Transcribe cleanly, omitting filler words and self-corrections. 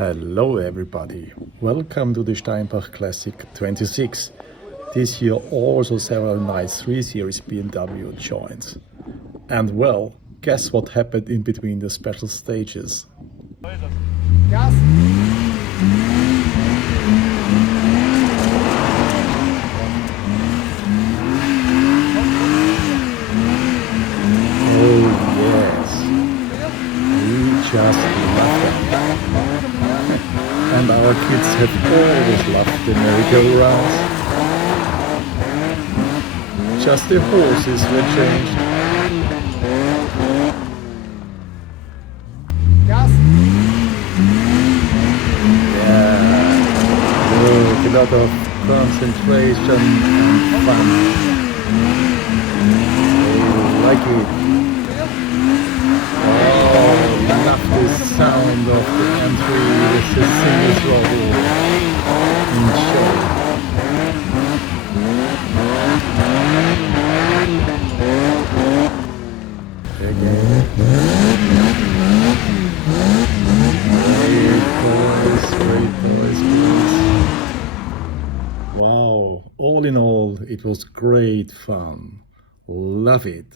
Hello everybody, welcome to the Steinbach Classic 26. This year also several nice 3 Series BMW joints. And well, guess what happened in between the special stages? Gas. Oh yes, we just love it. And our kids have always loved the merry-go-rounds. Just the horses were changed. Gas. Yeah, look, a lot of concentration and fun. I like it. Oh, love the sound of the entry with the single throttle. Enjoy. Again. Great boys, please. Wow, all in all, it was great fun. Love it.